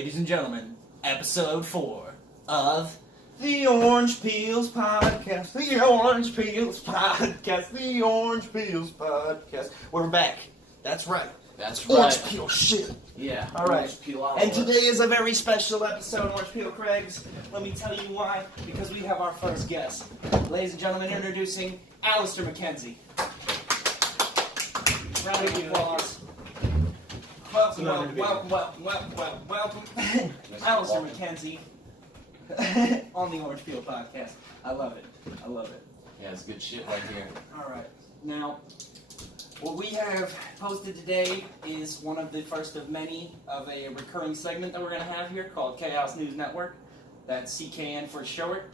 Ladies and gentlemen, episode 4 of the Orange Peels Podcast. The Orange Peels Podcast. The Orange Peels Podcast. We're back. That's right. That's right. Orange Peel shit. Yeah. All right. Orange Peel And today is a very special episode, Orange Peel Craigs. Let me tell you why. Because we have our first guest. Ladies and gentlemen, introducing Alistair McKenzie. Round of applause. Welcome. Alistair McKenzie on the Orange Peel Podcast. I love it. Yeah, it's good shit right here. All right. Now, what we have posted today is one of the first of many of a recurring segment that we're going to have here called Chaos News Network. That's CKN for short.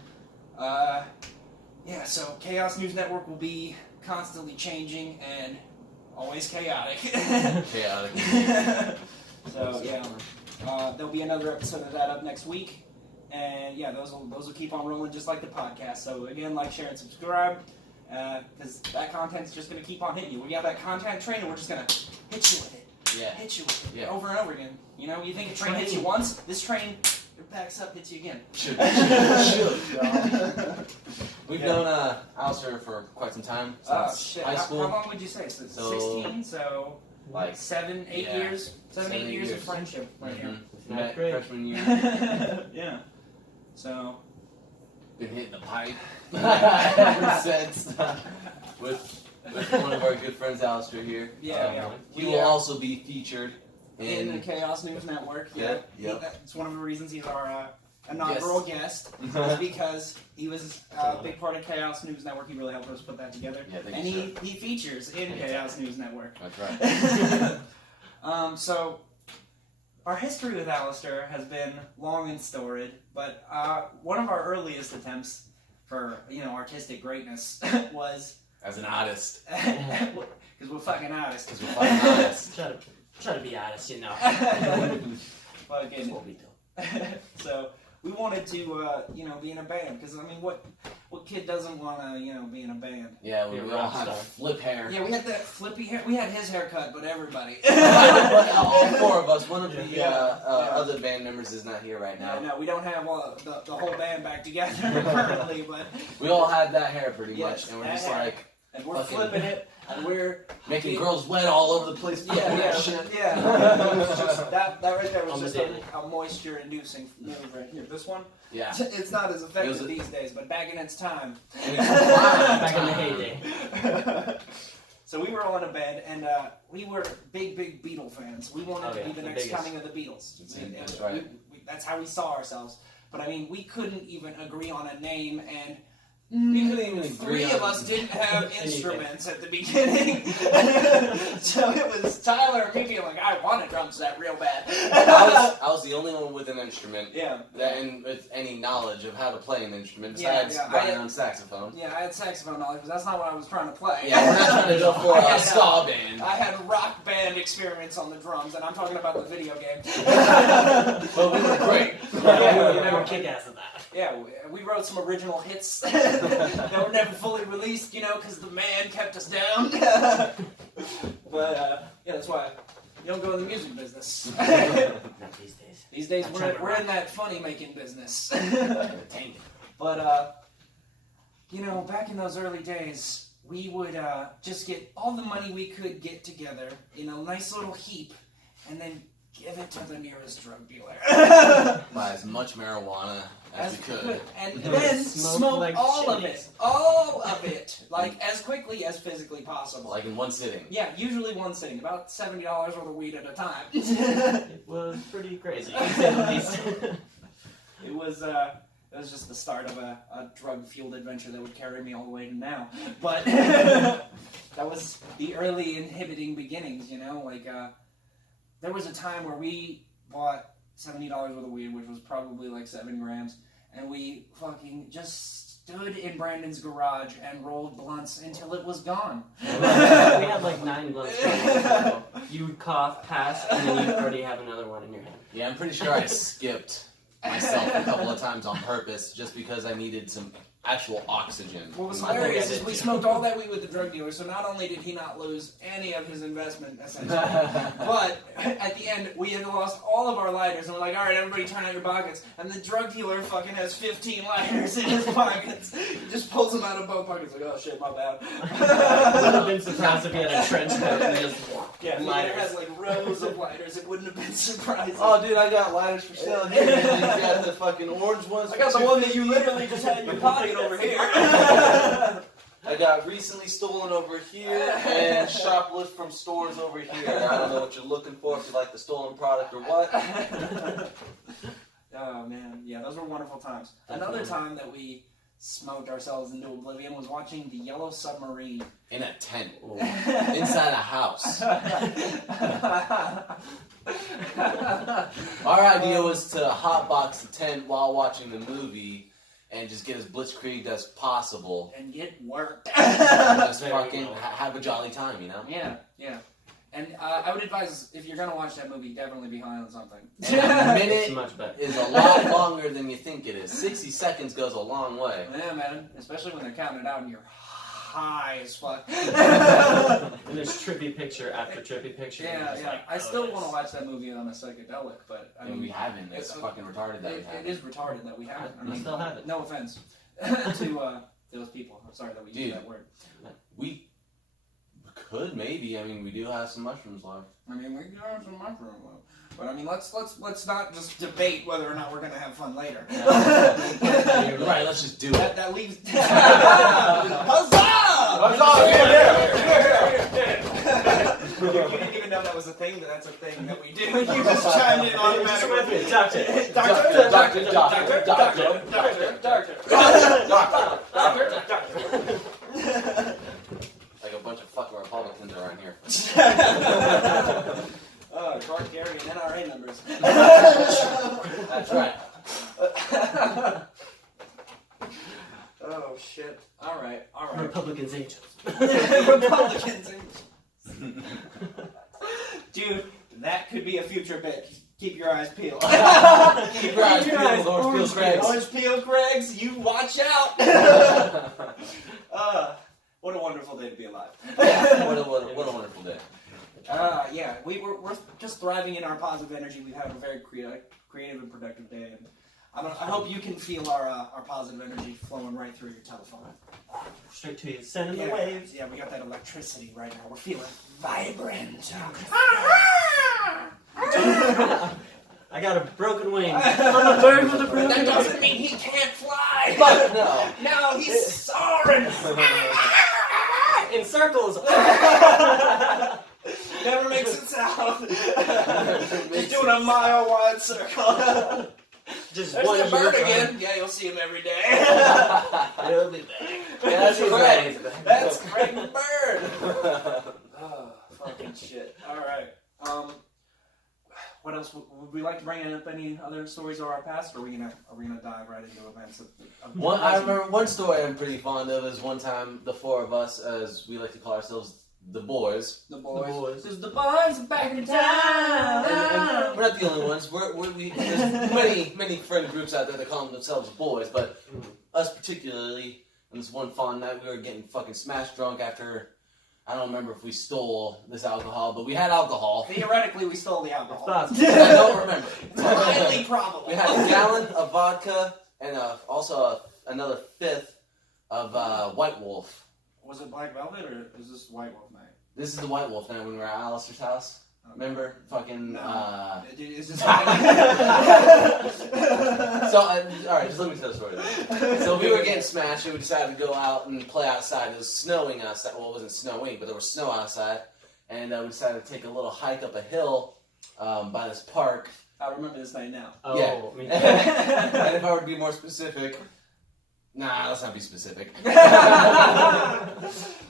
So Chaos News Network will be constantly changing and always chaotic. Chaotic. So, there'll be another episode of that up next week. And, those will keep on rolling just like the podcast. So, again, like, share, and subscribe. Because that content's just going to keep on hitting you. We got that content train, and we're just going to hit you with it. Yeah. Hit you with it over and over again. You know, you think a train hits you once, this train backs up, hits you again. Should. We've known Alistair for quite some time, since high school. How long would you say? So 16? So, like 7, 8 years? 7, 8 years of friendship right here. Met freshman year. Yeah. So... Been hitting the pipe ever since with one of our good friends, Alistair here. He will also be featured in the Chaos News Network. Yep. That's one of the reasons he's our inaugural guest. Is because he was a big part of Chaos News Network. He really helped us put that together. Yeah, and he features in Chaos News Network. That's right. So, our history with Alistair has been long and storied, but one of our earliest attempts for, artistic greatness was... As an artist. Because we're fucking artists. Try to be honest, you know. Fucking... What we do. So, we wanted to, be in a band, because, what kid doesn't want to, be in a band? Yeah, we all had flip hair. Yeah, we had that flippy hair. We had his haircut, but everybody. But all 4 of us. One of the other band members is not here right now. No, we don't have the whole band back together currently, but... We all had that hair pretty much, and we're just hair. And we're flipping it, and we're... Making girls wet all over the place. Yeah. That right there was just a moisture-inducing move right here. This one? Yeah. It's not as effective these days, but back in its time. Back in the heyday. So we were all in a band, and we were big Beatle fans. We wanted to be the next coming of the Beatles. That's right. That's how we saw ourselves. But we couldn't even agree on a name, and... Three of us didn't have instruments at the beginning. So it was Tyler and me being like, I want a drum set real bad. I was the only one with an instrument. Yeah. And with any knowledge of how to play an instrument besides Brian on saxophone. Yeah, I had saxophone knowledge, but that's not what I was trying to play. Yeah, we're not trying to go for a ska band. I had rock band experience on the drums, and I'm talking about the video game. Well, we were great. We were kick-ass at that. Yeah, we wrote some original hits that were never fully released, because the man kept us down. But, that's why you don't go in the music business. Not these days. These days, we're in that funny-making business. But, back in those early days, we would just get all the money we could get together in a nice little heap, and then give it to the nearest drug dealer. Buy as much marijuana as we could. And then smoke like all of chimneys. it. All of it. Like, as quickly as physically possible. Like in one sitting. Yeah, usually one sitting. About $70 worth of weed at a time. It was pretty crazy, to say the least. It was just the start of a drug-fueled adventure that would carry me all the way to now. But that was the early inhibiting beginnings, there was a time where we bought $70 worth of weed, which was probably like 7 grams, and we fucking just stood in Brandon's garage and rolled blunts until it was gone. We had like 9 blunts. You would cough, pass, and then you'd already have another one in your hand. Yeah, I'm pretty sure I skipped myself a couple of times on purpose just because I needed some actual oxygen. What was I think hilarious I is did we too. smoked all that weed with the drug dealer, so not only did he not lose any of his investment, essentially, but at the end, we had lost all of our lighters, and we're like, all right, everybody turn out your pockets, and the drug dealer fucking has 15 lighters in his pockets. He just pulls them out of both pockets, like, oh shit, my bad. Would have been surprised if he had a trench coat and just Yeah, if he lighters. had like rows of lighters, it wouldn't have been surprising. Oh, dude, I got lighters for sale here. You got the fucking orange ones. I got the one that you literally just had in your pocket over here. I got recently stolen over here and shoplift from stores over here. I don't know what you're looking for, if you like the stolen product or what. Oh man, yeah, those were wonderful times. Another time that we smoked ourselves into oblivion was watching The Yellow Submarine. In a tent. Inside a house. Our idea was to hotbox the tent while watching the movie and just get as blitzkrieg as possible. And get worked. Just fucking have a jolly time, you know? Yeah, yeah. And I would advise, if you're going to watch that movie, definitely be high on something. And a It's minute much better. is a lot longer than you think it is. 60 seconds goes a long way. Yeah, man. Especially when they're counting it out and you're high as fuck. And there's trippy picture after trippy picture. and Yeah, you're just yeah. like, I still yes. want to watch that movie on a psychedelic, but I mean, We haven't. It's fucking retarded that we it haven't. is retarded that we haven't. I We mean, still have it. no offense to those people. I'm sorry that we Dude. used that word. We could maybe. I mean, we do have some mushrooms left. I mean, we can have some mushroom, but I mean, let's not just debate whether or not we're gonna have fun later. You're right. Let's just do it. That leaves. Huzzah! You didn't even know that was a thing, but that's a thing that we do. You just chimed in automatically. Doctor. Like a bunch of fucking Republicans around here. Clark Gary and NRA numbers. That's right. Oh shit! All right. Republicans angels. Republicans. Dude, that could be a future bit. Keep your eyes peeled. Keep your eyes peeled, Orange Peel Craigs. Orange Peel Craigs, you watch out. What a wonderful day to be alive. Yeah, what a wonderful day. Yeah, we're just thriving in our positive energy. We've had a very creative and productive day, and I hope you can feel our positive energy flowing right through your telephone. Straight to you, sending Yeah, the waves. yeah, we got that electricity right now. We're feeling vibrant. I got a broken wing. I'm a bird with a broken That wing. doesn't mean he can't fly. Fuck no. No, he's soaring. In circles. Never makes it sound. Just doing a mile-wide circle. Just There's one the bird year again. Yeah, you'll see him every day. He'll be back. Yeah, that's right. That's Craig the Bird. Oh, fucking shit. All right. What else would we like to bring up? Any other stories of our past, or are we gonna dive right into events? I remember one story I'm pretty fond of is one time the four of us, as we like to call ourselves, the boys. The boys. The boys. Because the boys are back in And town. we're not the only ones. There's many friend groups out there that call themselves boys, but us particularly, on this one fun night, we were getting fucking smash drunk after, I don't remember if we stole this alcohol, but we had alcohol. Theoretically, we stole the alcohol. It's I don't remember. It's highly probable. We had a gallon of vodka and also another fifth of White Wolf. Was it Black Velvet or is this White Wolf night? This is the White Wolf night when we were at Alistair's house. Remember? Fucking, No. Is this So, alright, just let me tell the story then. So we were getting smashed and we decided to go out and play outside. It was snowing outside. Well, it wasn't snowing, but there was snow outside. And we decided to take a little hike up a hill by this park. I remember this night now. Oh, Yeah. me And if I were to be more specific... Nah, let's not be specific.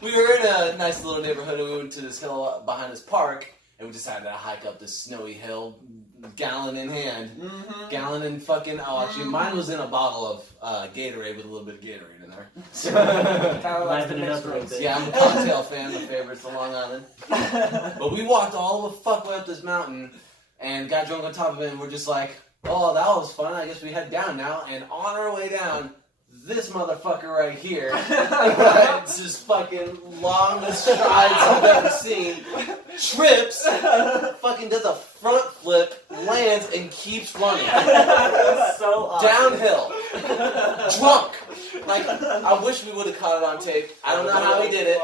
We were in a nice little neighborhood and we went to this hill behind this park and we decided to hike up this snowy hill, gallon in hand. Mm-hmm. Gallon in fucking... Oh, actually, mine was in a bottle of Gatorade with a little bit of Gatorade in there. Tyler likes to Liven it mix up a little drinks. bit. Yeah, I'm a cocktail fan. My favorite's the Long Island. But we walked all the fuck way up this mountain and got drunk on top of it and we're just like, oh, that was fun. I guess we head down now. And on our way down... this motherfucker right here. It's just fucking longest strides I've ever seen. Trips, fucking does a front flip, lands, and keeps running. So awesome. Downhill. Drunk. Like, I wish we would have caught it on tape. I don't know how he did it,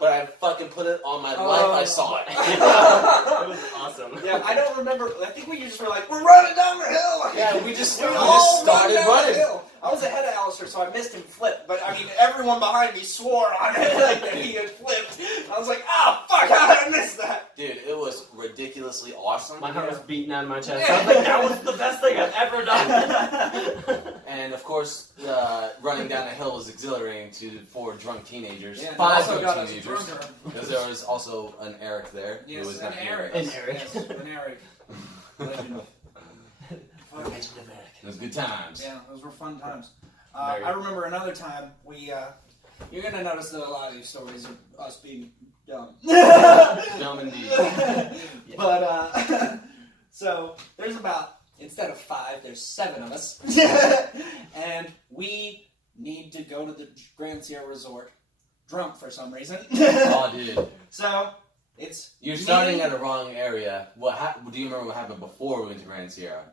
but I fucking put it on my life. I saw it. It was awesome. Yeah, I don't remember. I think we just were like, we're running down the hill. Yeah, we just all started down the running. hill. I was ahead of Alistair, so I missed him flip. But I mean, everyone behind me swore on it like that he had flipped. I was like, oh fuck, how did I miss that? Dude, it was ridiculously awesome. My heart was beating out of my chest. I was like, that was the best thing I've ever done. And of course, running down a hill was exhilarating to 4 drunk teenagers. Yeah, 5 also got us teenagers. drunker. Because there was also an Eric there. Yes, who was an not Eric. An Eric. Yes, an Eric. Legend. It was good times. Yeah, those were fun times. Very. I remember another time we. You're gonna notice that a lot of these stories are us being dumb. Dumb indeed. But so there's about, instead of 5, there's 7 of us, and we need to go to the Grand Sierra Resort drunk for some reason. Oh, dude. So it's You're me- starting at a wrong area. Do you remember what happened before we went to Grand Sierra?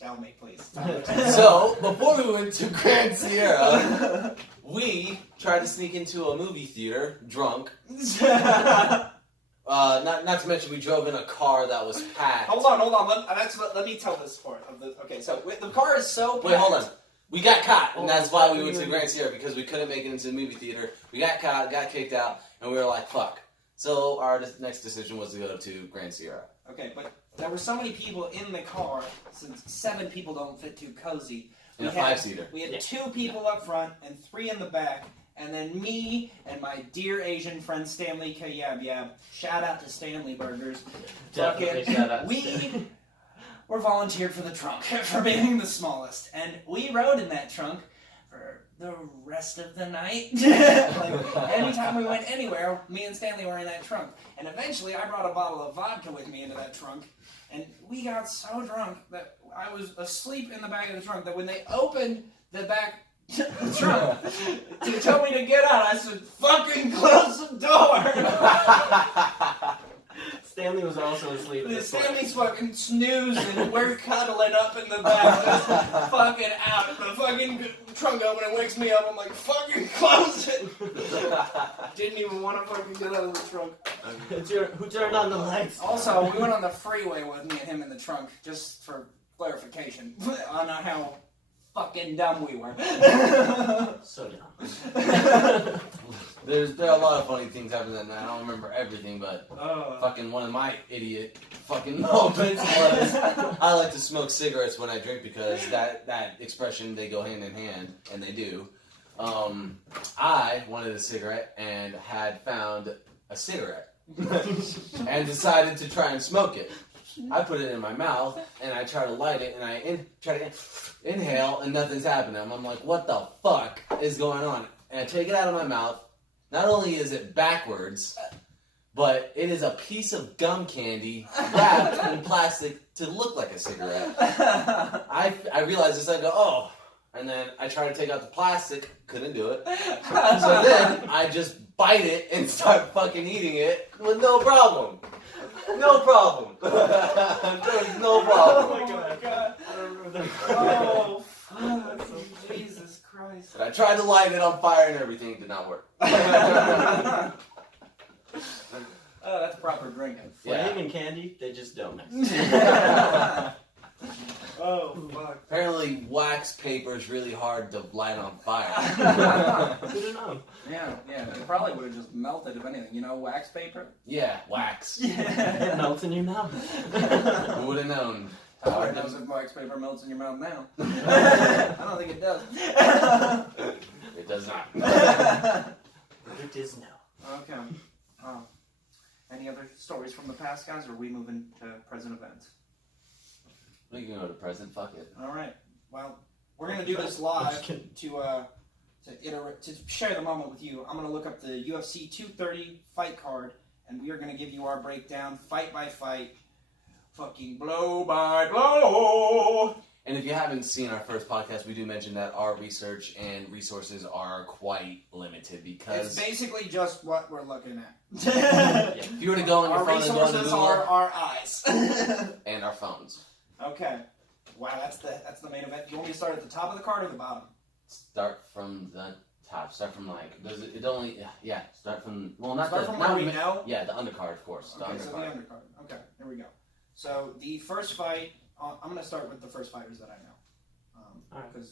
Tell me, please. So, before we went to Grand Sierra, we tried to sneak into a movie theater, drunk. Not to mention we drove in a car that was packed. Hold on. Let me tell this part of the. Okay, so the car is so packed. Wait, hold on. We got caught, and that's why we went to Grand Sierra, because we couldn't make it into the movie theater. We got caught, got kicked out, and we were like, fuck. So our next decision was to go to Grand Sierra. Okay, but there were so many people in the car, since 7 people don't fit too cozy. In a We had 5-seater. We had 2 people up front and 3 in the back, and then me and my dear Asian friend Stanley Kayab. Shout out to Stanley Burgers. Definitely shout out to We Stan. were volunteered for the trunk for being the smallest, and we rode in that trunk for the rest of the night. Like, anytime we went anywhere, me and Stanley were in that trunk. And eventually I brought a bottle of vodka with me into that trunk, and we got so drunk that I was asleep in the back of the trunk, that when they opened the back trunk to tell me to get out, I said, fucking close the door! Stanley was also asleep at this point. Stanley's fucking snoozing, and we're cuddling up in the back, just fucking out. The fucking trunk open and wakes me up. I'm like, fucking close it. Didn't even want to fucking get out of the trunk. Who turned on the lights? Also, we went on the freeway with me and him in the trunk, just for clarification, on how fucking dumb we were. So dumb. There are a lot of funny things happening that night. I don't remember everything, but Oh. fucking one of my idiot fucking moments was I like to smoke cigarettes when I drink, because that expression, they go hand in hand, and they do. I wanted a cigarette and had found a cigarette and decided to try and smoke it. I put it in my mouth and I try to light it, and I try to inhale, and nothing's happening. I'm like, what the fuck is going on? And I take it out of my mouth. Not only is it backwards, but it is a piece of gum candy wrapped in plastic to look like a cigarette. I realized this, I go, oh. And then I try to take out the plastic, couldn't do it. So then I just bite it and start fucking eating it with no problem. No problem. There's no problem. Oh my god. I don't remember that. Oh, fuck. Jesus Christ. And I tried to light it on fire and everything, it did not work. Oh, that's proper drinking. Flame and candy, they just don't mix. Oh, fuck. Apparently wax paper is really hard to light on fire. Who'd have known? Yeah, it probably would have just melted if anything. You know, wax paper? Yeah, wax. It melts in your mouth. Who would have known? Tyler knows if wax paper melts in your mouth now. I don't think it does. It does not. It is now. Okay. Any other stories from the past, guys, or are we moving to present events? We can go to present, fuck it. All right. Well, we're gonna do this live to share the moment with you. I'm gonna look up the UFC 230 fight card, and we are gonna give you our breakdown, fight by fight, fucking blow by blow. And if you haven't seen our first podcast, we do mention that our research and resources are quite limited because It's basically just what we're looking at. if you were to go on your Our phone and go on resources Google are our eyes. and our phones, Okay. Wow, that's the main event. You want me to start at the top of the card or the bottom? start from the top. Start from like does it only start from not Start the from not where we the- know? Yeah, the undercard, of course. The Okay, so the undercard. undercard. Okay, here we go. So the first fight, I'm going to start with the first fighters that I know. Alright. Because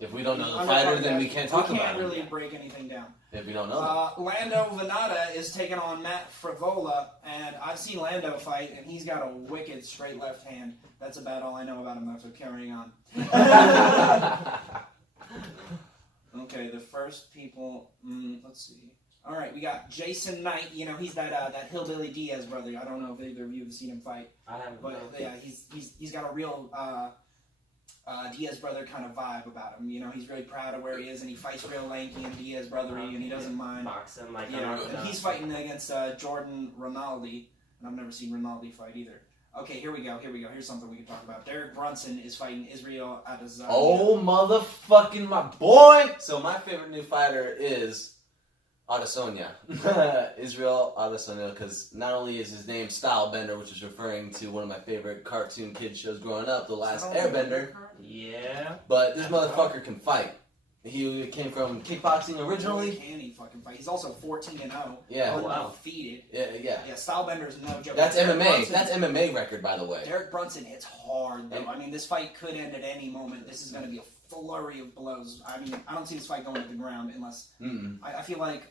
If we don't know the undercard fighter, then we match, can't talk we about can't him. really break anything down. If we don't know them. Lando Venata is taking on Matt Frivola, and I've seen Lando fight, and he's got a wicked straight left hand. That's about all I know about him, though, so carrying on. Okay, the first people, let's see. All right, we got Jason Knight. You know, he's that hillbilly Diaz brother. I don't know if either of you have seen him fight, I haven't. but yeah, he's got a real Diaz brother kind of vibe about him. You know, he's really proud of where he is, and he fights real lanky and Diaz brothery, and he doesn't mind. box him like Yeah, unorthodox. and he's fighting against Jordan Rinaldi, and I've never seen Rinaldi fight either. Okay, here we go. Here's something we can talk about. Derek Brunson is fighting Israel Adesanya. Oh, motherfucking my boy! So my favorite new fighter is Adesanya. Israel Adesanya, because not only is his name Stylebender, which is referring to one of my favorite cartoon kid shows growing up, The Last Airbender, Yeah. but this motherfucker can fight. He came from kickboxing originally. Can he fucking fight? He's also 14-0. Yeah. Oh, wow. Undefeated. Yeah. Yeah, Stylebender's no joke. That's Derek MMA. Brunson- That's MMA record, by the way. Derek Brunson hits hard, though. And- I mean, this fight could end at any moment. This is going to be a flurry of blows. I mean, I don't see this fight going to the ground unless... Mm-mm. I feel like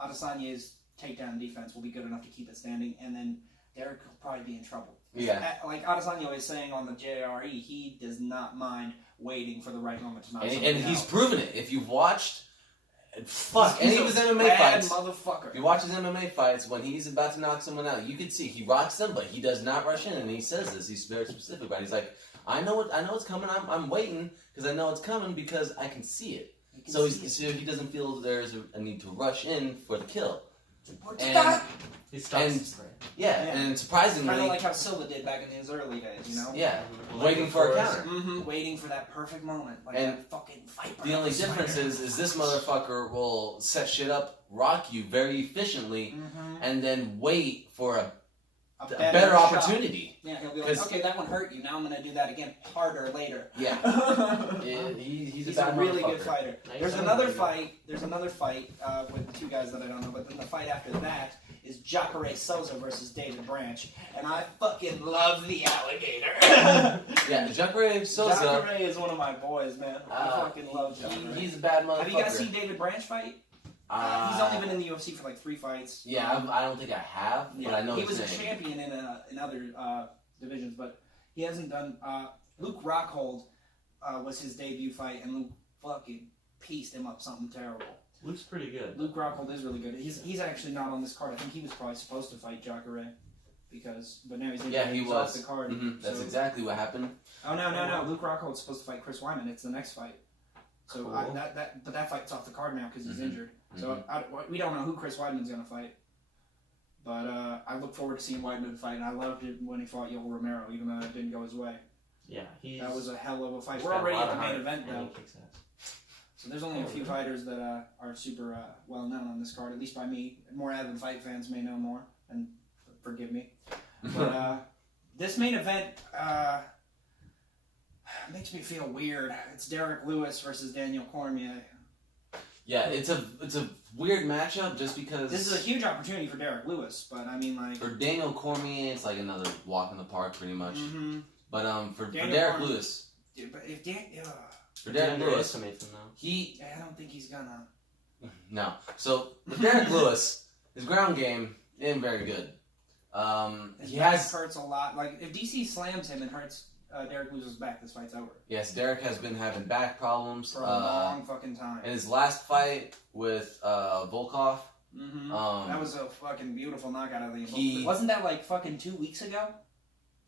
Adesanya's takedown defense will be good enough to keep it standing, and then Derek will probably be in trouble. Yeah. Like Adesanya is saying on the JRE, he does not mind waiting for the right moment to knock And somebody he's out. proven it. If you've watched, He's any a of his MMA bad fights, motherfucker. if you watch his MMA fights, when he's about to knock someone out, you can see he rocks them, but he does not rush in. And he says this. He's very specific about it. He's like, I know it's coming. I'm waiting because I know it's coming because I can see it. You can So see it. he doesn't feel there's a need to rush in for the kill. What and- the- He stops and- the spray. Yeah, Yeah. and surprisingly, Kind of like how Silva did back in his early days, you know? yeah, Mhm. waiting for a Like counter. Waiting for that perfect moment. Like And that fucking fight. The only difference is this motherfucker will set shit up, rock you very efficiently, and then wait for a better shot. opportunity. Yeah, he'll be like, 'Cause- okay, that one hurt you. Now I'm going to do that again harder later. Yeah. He's He's a bad a really good motherfucker. fighter. Now you're There's sounding another pretty fight. There's another fight with two guys that I don't know, but then the fight after that is Jacare Souza versus David Branch, and I fucking love the alligator. Yeah, Jacare Souza. Jacare is one of my boys, man. I fucking love Jacare. He's a bad motherfucker. Have you guys seen David Branch fight? He's only been in the UFC for like 3 fights. Yeah, I don't think I have, but I know he his was a name. champion in other divisions, but he hasn't done. Luke Rockhold was his debut fight, and Luke fucking pieced him up something terrible. Luke's pretty good. Luke Rockhold is really good. He's actually not on this card. I think he was probably supposed to fight Jacare but now he's He off was. the card. That's so- exactly what happened. Oh no! Luke Rockhold's supposed to fight Chris Weidman. It's the next fight. So Cool. but that fight's off the card now because he's Mhm. injured. So we don't know who Chris Weidman's gonna fight. But I look forward to seeing Weidman fight, and I loved it when he fought Yoel Romero, even though it didn't go his way. Yeah, he's. That was a hell of a fight. he's We're got a already lot at of the main heart, event and though, he kicks ass. so there's only a few fighters that are super well known on this card, at least by me. More avid fight fans may know more, and forgive me. But this main event makes me feel weird. It's Derek Lewis versus Daniel Cormier. Yeah, it's a weird matchup just because This is a huge opportunity for Derek Lewis, but I mean, like, for Daniel Cormier, it's like another walk in the park, pretty much. But for Daniel Derek Cormier- Lewis, but if for Derek Lewis, Underestimates him though. he I don't think he's gonna. no. So with Derek Lewis, his ground game isn't very good. His He back has hurts a lot. Like if DC slams him and hurts Derek Lewis' back, this fight's over yes, Derek has been having back problems. for a long fucking time. In his last fight with Volkov, That was a fucking beautiful knockout of the. he- Wasn't that like fucking 2 weeks ago?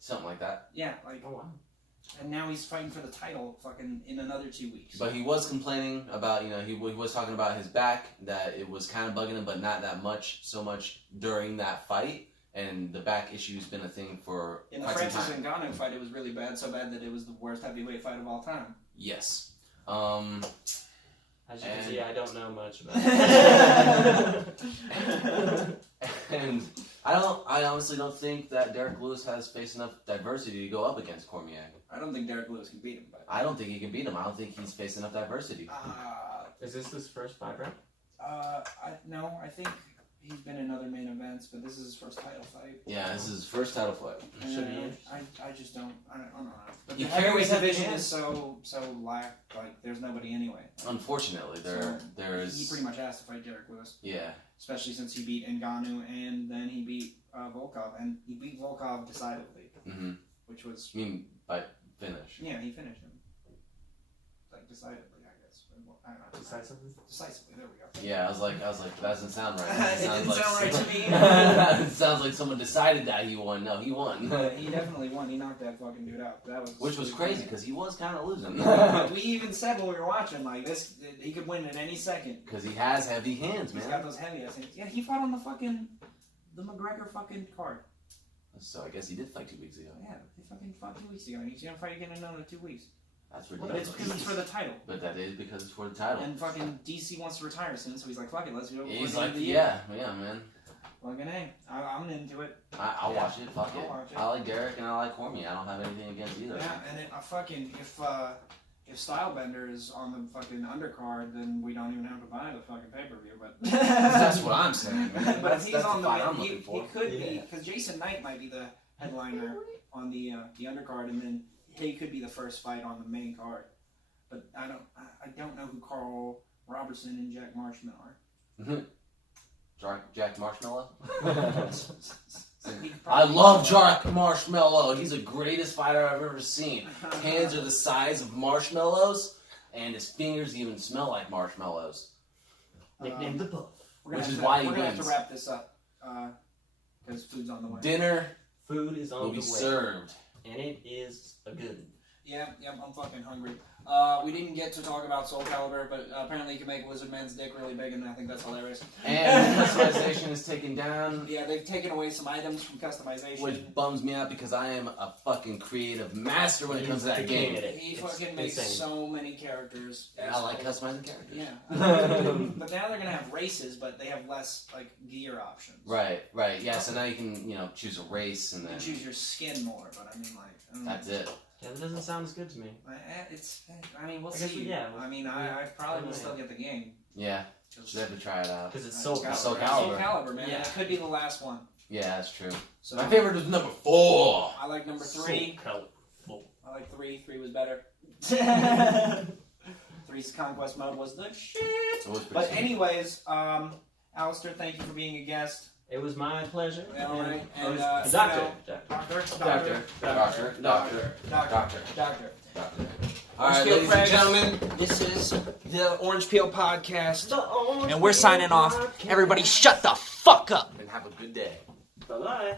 something like that. Yeah, like, Oh wow. and now he's fighting for the title fucking in another 2 weeks. But he was complaining about, he was talking about his back, that it was kind of bugging him, but not that much, so much during that fight. and the back issue's been a thing for In the quite some Francis time. Ngannou fight, it was really bad, so bad that it was the worst heavyweight fight of all time. Yes. As you can see, I don't know much about it. And I honestly don't think that Derek Lewis has faced enough diversity to go up against Cormier. I don't think Derek Lewis can beat him, but I don't think he can beat him. I don't think he's faced enough diversity. Is this his first fight, right? I think he's been in other main events, but this is his first title fight. Yeah, this is his first title fight. Should be. I just don't know. But He the heavyweight carries division everything. is so like there's nobody anyway. Unfortunately, there He is. pretty much has to fight Derek Lewis, Yeah. especially since he beat Ngannou and then he beat Volkov, and he beat Volkov decidedly, Mhm. which was I mean, by finish. yeah, he finished him like decidedly, I guess. I don't know. Decisively? Decisively, there we go. Yeah, I was like, that doesn't sound right. It sounds didn't sound right to me. It sounds like someone decided that he won. No, he won. He definitely won. He knocked that fucking dude out. That was Which was crazy because he was kind of losing. we even said when we were watching, like this, he could win at any second. Because he has heavy hands, He's man. got those heavy ass hands. Yeah, he fought on the McGregor fucking card. So I guess he did fight 2 weeks ago. Yeah, he fucking fought 2 weeks ago, and he's gonna fight again in another 2 weeks. That's But ridiculous. it's because it's for the title. But that is because it's for the title. And fucking DC wants to retire soon, so he's like, fuck it, let's do it. He's before the like, end of the year. yeah, man. Fucking A. I'm into it. I'll watch it. Fuck I'll it. watch it. I like Derek and I like Cormier. I don't have anything against either. Yeah, and if Stylebender is on the fucking undercard, then we don't even have to buy the fucking pay-per-view, but... That's what I'm saying, man. But if he's that's on the fight I'm he looking for. could be, Yeah. because Jason Knight might be the headliner on the undercard, and then he could be the first fight on the main card. But I don't know who Carl Robertson and Jack Marshman are. Jack Marshmallow? So he could I probably- love Jack Marshmallow. He's the greatest fighter I've ever seen. His hands are the size of marshmallows, and his fingers even smell like marshmallows. Nicknamed the Puff. We're gonna which have is to- why he we're gonna have to wins. wrap this up because food's on the way. Dinner Food is on will the be way. served. And it is a good. Yep, I'm fucking hungry. We didn't get to talk about Soul Calibur, but apparently you can make Wizard Man's dick really big, and I think that's hilarious. And customization is taken down, Yeah, they've taken away some items from customization. which bums me out because I am a fucking creative master when it comes to that He's the king game. at it. He It's fucking makes insane. so many characters. And I like customizing characters. Yeah. But now they're gonna have races, but they have less like gear options. Right. Yeah, so now you can, choose a race and You then can choose your skin more, but I mean, like, I don't know. that's it. Yeah, that doesn't sound as good to me. We'll I guess see. we- yeah, I mean, I probably will yeah. still get the game. Yeah, 'Cause- should have to try it out. Because it's Soul Soul Calibur. Soul right? Soul Calibur. Calibur, man. Yeah. It could be the last one. Yeah, that's true. So My favorite was number 4. I like number 3. Soul Calibur. I like 3. 3 was better. 3's conquest mode was the shit. It was pretty But sweet. anyways, Alistair, thank you for being a guest. It was my pleasure. All right, And and Doctor. Doctor. Alright, Peel ladies and Craig. gentlemen. This is the Orange Peel Podcast, And and we're signing off. Everybody, shut the fuck up. And have a good day. Bye-bye.